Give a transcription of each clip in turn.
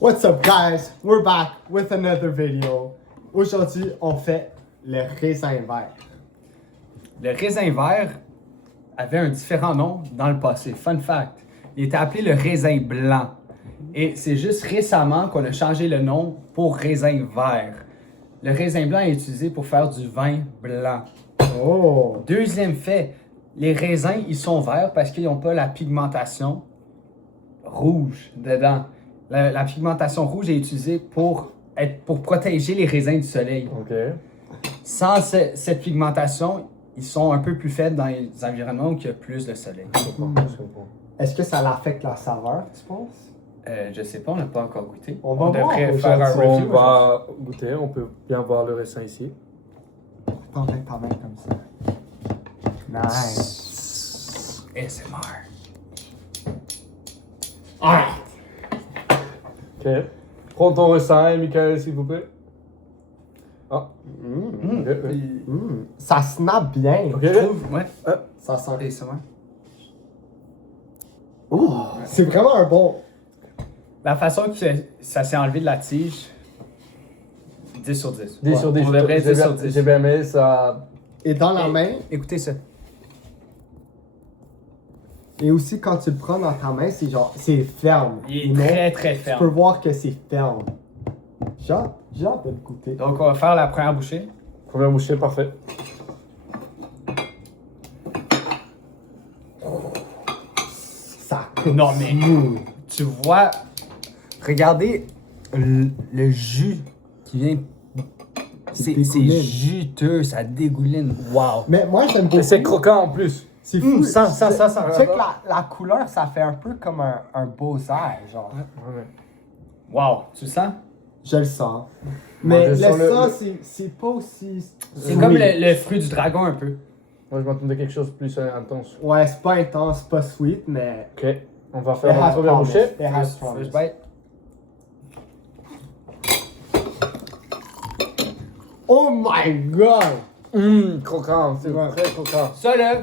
What's up guys? We're back with another video. Aujourd'hui, on fait le raisin vert. Le raisin vert avait un différent nom dans le passé. Fun fact, il était appelé le raisin blanc. Et c'est juste récemment qu'on a changé le nom pour raisin vert. Le raisin blanc est utilisé pour faire du vin blanc. Oh! Deuxième fait, les raisins, ils sont verts parce qu'ils n'ont pas la pigmentation rouge dedans. La pigmentation rouge est utilisée pour protéger les raisins du soleil. Ok. Sans cette pigmentation, ils sont un peu plus faibles dans les environnements où il y a plus de soleil. Je comprends. Est-ce que ça affecte la saveur, tu penses? Je sais pas, on n'a pas encore goûté. On va voir devrait faire un aujourd'hui. review. On va goûter, on peut bien voir le raisin ici. Attends, comme ça. Nice. ASMR. Ah! Ok. Prends ton raisin, Michael, s'il vous plaît. Ah. Ok. Ça snap bien. Ok. Je trouve, ouais. Ça sent. ASMR. C'est vraiment un bon. La façon que ça s'est enlevé de la tige, 10 sur 10. 10 sur 10. On devrait J'ai 10 sur bien- 10. J'ai bien aimé ça. Et dans la main, Écoutez ça. et aussi quand tu le prends dans ta main, c'est genre, c'est ferme. Il est You know? très très Tu peux ferme. voir que c'est ferme. J'ai hâte de le goûter. Donc on va faire la première bouchée. Première bouchée, parfait. Ça coupe Non, mais- smooth. Tu vois, regardez le jus qui vient. C'est dégouline. juteux, ça dégouline. Wow. Mais moi, j'aime beaucoup. Et c'est croquant en plus. C'est fou. ça. Tu sais que la couleur, ça fait un peu comme un beau-air, genre. Ouais. Wow, tu sens? Je le sens. Mais je le sens ça, c'est pas aussi. C'est comme le fruit du dragon un peu. Moi, je m'attendais à quelque chose de plus intense. Ouais, c'est pas intense, c'est pas sweet, mais. Ok. On va It faire la has première promise. bouchée. It has First promise. bite. Oh my god! Croquant. C'est Ouais. très croquant. Ça là,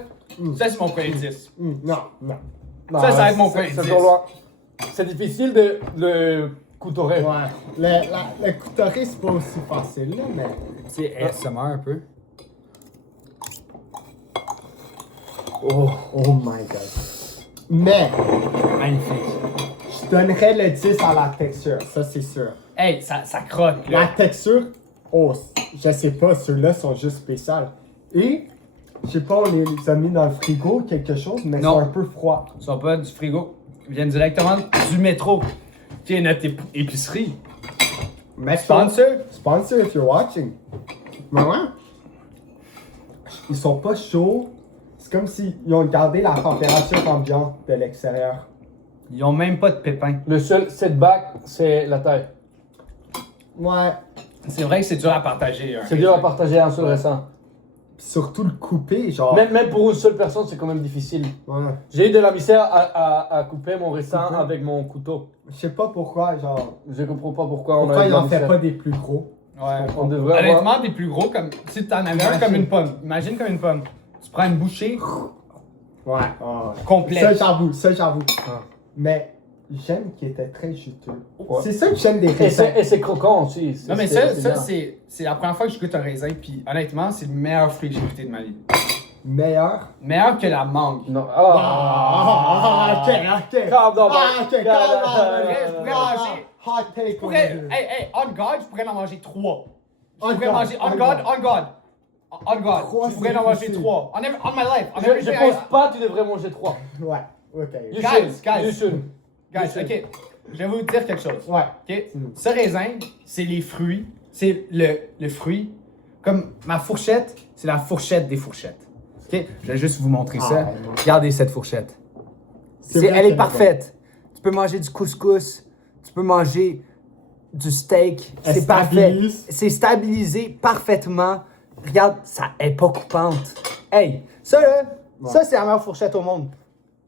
ça c'est mon premier 10. Non, non. Non, Ça va être mon c'est- point c'est 10. trop loin. C'est difficile de le couturer. Ouais. Le couterie, c'est pas aussi facile, là, mais. C'est ASMR un peu. Oh my god. Mais, Magnifique. je donnerais le 10 à la texture, ça c'est sûr. Hey, ça croque La là. texture, oh, je sais pas, ceux-là sont juste spéciaux. Et, je sais pas, on les a mis dans le frigo, quelque chose, mais ils Non. sont un peu froids. Ils sont pas du frigo. Ils viennent directement du métro. Qui est notre épicerie. Mais Sponsor? Sponsor if you're watching. Mais ouais. Ils sont pas chauds. C'est comme s'ils ont gardé la température ambiante de l'extérieur. Ils ont même pas de pépins. Le seul setback, c'est la taille. Ouais. C'est vrai que c'est dur à partager. C'est dur à partager un seul raisin. Puis surtout le couper, genre. Même pour une seule personne, c'est quand même difficile. Ouais. J'ai eu de la misère à couper mon raisin Couper. avec mon couteau. Je sais pas pourquoi, genre. Je comprends pas pourquoi on Pourquoi a eu ils de la en fait misère. pas des plus gros? Ouais. On devrait avoir... Honnêtement, des plus gros comme. Si t'en avais un comme une pomme. Imagine comme une pomme. Tu prends une bouchée Ouais. complète. Ça j'avoue. Ah. Mais j'aime qu'il était très juteux. Ouais. C'est ça que j'aime des Et raisins. c'est croquant aussi. Non, mais c'est ça bien. c'est la première fois que je goûte un raisin. Puis honnêtement, c'est le meilleur fruit que j'ai goûté de ma vie. Meilleur. Meilleur que la mangue. Non. Ok. Calm down, Ah, ok, calm calm down. down. Je pourrais manger. Hot take. Je pourrais, hey, on God, je pourrais en manger 3. Je pourrais manger, on God. Trois, Je pourrais c'est en manger difficile. 3. On my life. On Je everything I- pense pas que tu devrais manger 3. Ouais. Ok. You Guys, should. guys. You should. Guys, ok. Je vais vous dire quelque chose. Ouais. Ok? Ce raisin, c'est les fruits. C'est le fruit. Comme ma fourchette, c'est la fourchette des fourchettes. Ok? Je vais juste vous montrer ça. ouais. Regardez cette fourchette. C'est vrai Elle qu'elle est est parfaite. Tu peux manger du couscous. Tu peux manger du steak. Elle C'est parfait. stabilise. C'est stabilisé parfaitement. Regarde, ça est pas coupante. Hey, ça là, ça c'est la meilleure fourchette au monde.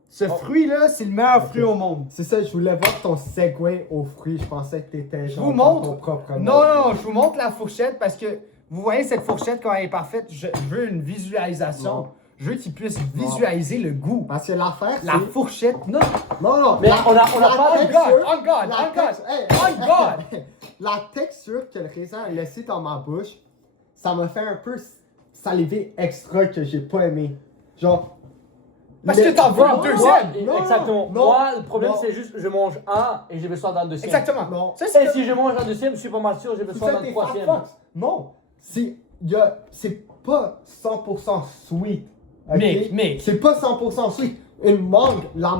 Ce fruit-là, c'est le meilleur fruit au monde. C'est ça, je voulais voir ton segue aux fruits. Je pensais que t'étais Je genre vous dans montre. ton propre Non, monde. non, je vous montre la fourchette parce que vous voyez cette fourchette quand elle est parfaite. Je veux une visualisation. Non. Je veux qu'ils puissent visualiser le goût. Parce que l'affaire, c'est... La fourchette, non. Non, Mais on a la pas... texture- On God, la on God, tex- hey, on God. La texture que le raisin a laissé dans ma bouche, ça m'a fait un peu saliver extra que j'ai pas aimé. Genre... Parce que t'en veux un deuxième. Non, Exactement. non, Moi, le problème, non. c'est juste je mange un et j'ai besoin d'un deuxième. Exactement. Non. Ça, Et c'est si je mange un deuxième, je suis pas mal sûr, j'ai besoin d'un troisième. Non, c'est pas 100% sweet. ok? Mais- C'est pas 100% sweet. Une mangue, la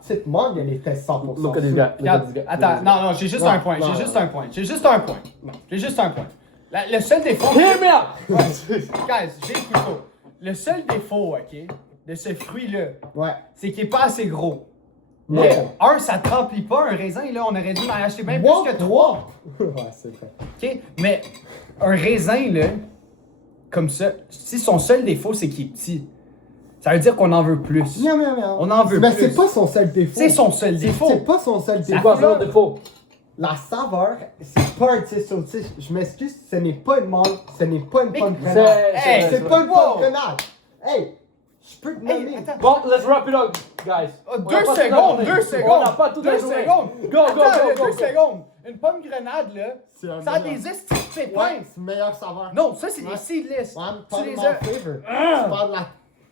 petite mangue, elle était 100% Look at this sweet. guy. Look at Regarde, this guy. attends, non, j'ai juste Non, un point, non, j'ai juste non. un point, j'ai juste un point. J'ai juste un point. Le seul défaut... Hear me out! Guys, j'ai le couteau. Le seul défaut, OK, de ce fruit-là, Ouais. c'est qu'il est pas assez gros. Non. Ça te remplit pas un raisin, là, on aurait dû en acheter bien Wow, plus que 3. Ouais, c'est vrai. OK? Mais un raisin, là, comme ça, si son seul défaut, c'est qu'il est petit, ça veut dire qu'on en veut plus. Miam, miam, miam. On en veut Mais plus. c'est pas son seul défaut. C'est son seul défaut. C'est pas son seul C'est défaut. quoi son défaut? La saveur, c'est pas un 10 sur 10. Je m'excuse, ce n'est pas une mangue, ce n'est pas une Mais pomme c'est- grenade. Hey, C'est pas une wow. pomme grenade. Hey, je peux te Hey, nommer. attends. Bon, let's wrap it up, guys. Oh, On 2 a pas toute la secondes, journée. 2 secondes. On n'a pas toute la 2 journée. secondes. Go, go, Attends, go, là, go, 2 go. secondes. Une pomme grenade, là, C'est un ça a meilleur. des estis de pépins. Ouais, c'est meilleure saveur. Non, ça, c'est Ouais. des seedless. Ouais, Tu pas les de as... mon flavor. Tu parles de la...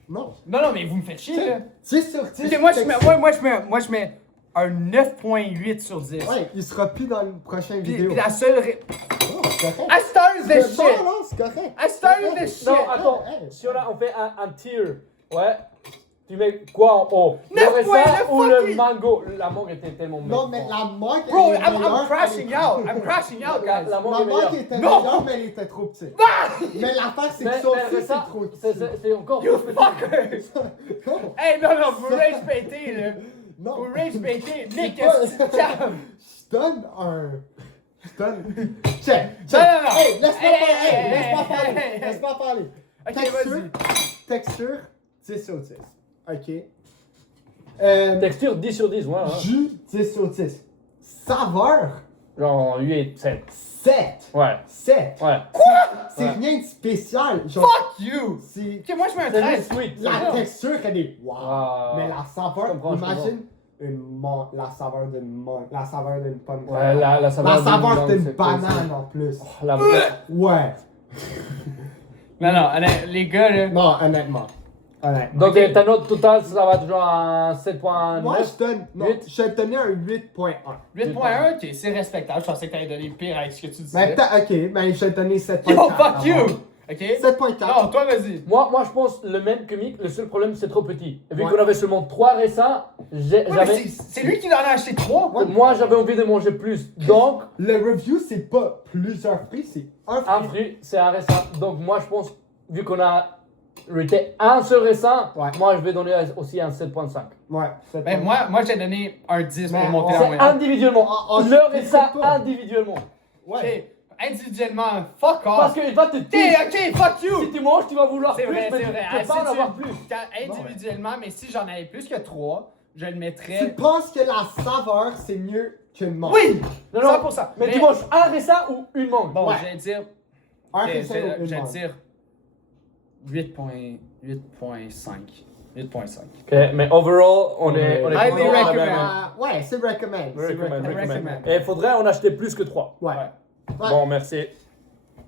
Non. Non, mais vous me faites chier, là. 10 sur 10. Ok, moi, je mets un 9.8 sur 10. Ouais, il sera plus dans une prochaine Puis, vidéo. puis la seule... Oh, c'est correct. I started this Non, shit! non, c'est correct. I started this shit! Non, attends. Hey. Si on fait un tier, ouais, tu mets quoi en haut? Le 9.9 raisin ou le fucking- mango? La mangue était tellement Non, meilleure. mais la mangue, Bro, elle est I'm meilleure, crashing elle est- out! I'm crashing out, guys! La mangue La est meilleure. mangue était Non. meilleure, mais elle était trop petite. Mais l'affaire, c'est que ça Mais aussi, le c'est raisin, trop petit. c'est encore You plus petit. fucker! Non. Hey, non, vous respectez, là! Non. Vous respectez! Nick, pas- est-ce que tu calmes? Je donne un... Je donne... Check. Non, non, non. Hey, laisse-moi Hey, parler. hey, Laisse-moi hey, parler. hey, hey. Laisse-moi parler. Ok, Texture. vas-y. Texture, 10 sur 10. OK. Texture 10 sur 10, ouais. Hein. Jus, 10 sur 10. Saveur, Genre 8, 7. 7. Ouais. 7. Ouais. C'est Ouais. rien de spécial. Genre, Fuck you! c'est... Ok, moi, je mets un C'est 13. juste sweet. La c'est bien. texture, elle est wow. Ah. Mais la saveur, Je comprends, imagine la saveur d'une la saveur d'une pomme. Ouais, la saveur La saveur d'une d'une mangue, banane en plus. c'est- La... Ouais. Non, les gars, là. Non, honnêtement. Honnêtement. Donc ta note totale, ça va être genre un 7.9. Moi, je donne. Non, 8. je vais te donner un 8.1. 8.1, ok, c'est respectable. Je pensais que t'allais donner pire avec ce que tu disais. Mais ok, mais je vais te donner 7.4. Yo, fuck you! Ok? 7.4. Non, toi, vas-y. Moi, je pense le même que Mick, le seul problème c'est trop petit. Vu Ouais. qu'on avait seulement 3 raisins, Ouais, mais j'avais. c'est lui qui en a acheté 3. Ouais. Moi j'avais envie de manger plus. Donc, Le review, c'est pas plusieurs fruits, c'est un fruit. un fruit, c'est un raisin. Donc, moi je pense, vu qu'on a raté un seul raisin, Ouais. moi je vais donner aussi un 7.5. Ouais. Ben, moi j'ai donné un 10 pour Mais monter on- la C'est moyenne. individuellement. on Le raisin s'écoute pas. individuellement. Ouais. Ok, individuellement, fuck Parce off. qu'il va te Ok, tuer. ok, fuck Si you! tu manges, tu vas vouloir C'est plus, vrai, mais c'est tu vrai. peux Ah, pas si en tu- avoir plus. Individuellement, mais si j'en avais plus que 3, je le Tu mettrais. penses que la saveur, c'est mieux qu'une mangue? Oui! Non, non, 100%. mais tu manges un raisin ou une mangue. Bon, Ouais. je vais dire. Un Je raisin ou une vais mangue? dire 8.5. 8.5. Ok, mais overall, on est Highly content. recommend. Ouais, c'est recommend. C'est Recommend, recommend. recommend. recommend. Et il faudrait en acheter plus que 3. Ouais. Ouais. Bon, merci.